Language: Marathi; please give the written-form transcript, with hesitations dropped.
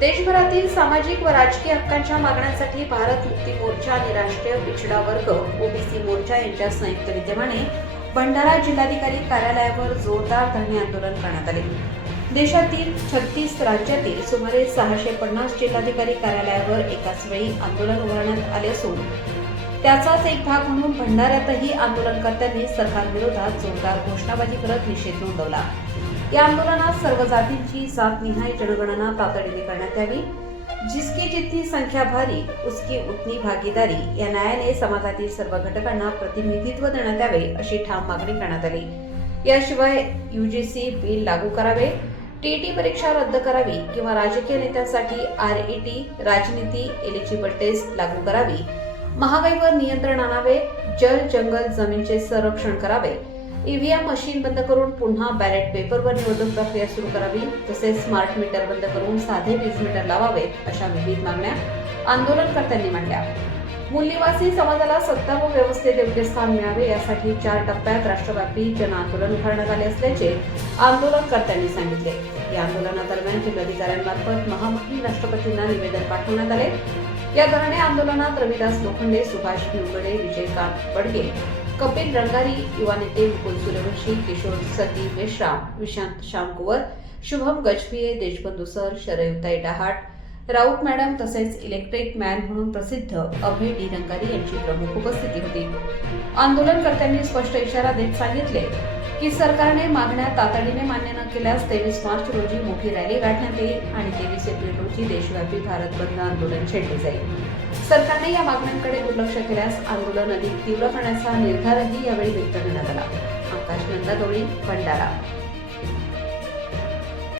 देशभरातील सामाजिक व राजकीय हक्कांच्या मागण्यांसाठी भारत मुक्ती मोर्चा आणि राष्ट्रीय पिछडा वर्ग ओबीसी मोर्चा यांच्या संयुक्त विद्यमाने भंडारा जिल्हाधिकारी कार्यालयावर जोरदार धरणे आंदोलन करण्यात आले। देशातील 36 राज्यातील सुमारे 650 जिल्हाधिकारी कार्यालयावर एकाच वेळी आंदोलन उभारण्यात आले असून त्याचाच एक भाग म्हणून भंडाऱ्यातही आंदोलनकर्त्यांनी सरकारविरोधात जोरदार घोषणाबाजी करत निषेध नोंदवला। या आंदोलनात सर्व जातींची जातनिहाय जनगणना तातडीने करण्यात यावी, जिसकी जितनी संख्या भारी उसकी उतनी भागीदारी या न्यायाने समाजातील सर्व घटकांना प्रतिनिधित्व देण्यात यावे अशी ठाम मागणी करण्यात आली। याशिवाय यूजीसी बिल लागू करावे, टीईटी परीक्षा रद्द करावी किंवा राजकीय नेत्यांसाठी आरईटी राजनीती एलिजिबल टेस्ट लागू करावी, महागाईवर नियंत्रण आणावे, जल जंगल जमीनचे संरक्षण करावे, ईव्हीएम मशीन बंद करून पुन्हा बॅलेट पेपरवर निवडणूक प्रक्रिया सुरू करावी, तसेच स्मार्ट मीटर बंद करून साधे वीज मीटर लावावेत अशा विविध मागण्या आंदोलनकर्त्यांनी मांडल्या। मूलनिवासी समाजाला सत्ता व व्यवस्थेत योग्य स्थान मिळावे यासाठी 4 टप्प्यात राष्ट्रव्यापी जन आंदोलन उभारण्यात आले असल्याचे आंदोलनकर्त्यांनी सांगितले। या आंदोलनादरम्यान जिल्हाधिकाऱ्यांमार्फत महामहिम राष्ट्रपतींना निवेदन पाठवण्यात आले। या धरणे आंदोलनात रविदास लोखंडे, सुभाष भिवगडे, विजयकांत बडगे, कपिल रंगारी, युवा नेते मुकुल सूर्यवंशी, किशोर सती मेश्राम, विशांत श्यामकुवर, शुभम गजभिये, देशबंधू सर, शरयुताई डहाट, राऊत मॅडम तसेच इलेक्ट्रिक मॅन म्हणून प्रसिद्ध अभय डी रंगारी यांची प्रमुख उपस्थिती होती। आंदोलनकर्त्यांनी स्पष्ट इशारा देत सांगितले की सरकारने मागण्या तातडीने मान्य न केल्यास 23 मार्च रोजी मोठी रॅली काढण्यात येईल आणि 23 एप्रिल रोजी देशव्यापी भारत बंद आंदोलन छेडले जाईल। सरकारने या मागण्यांकडे दुर्लक्ष केल्यास आंदोलन अधिक तीव्र करण्याचा निर्धारही यावेळी व्यक्त करण्यात आला। आकाश नंदादोळी, भंडारा।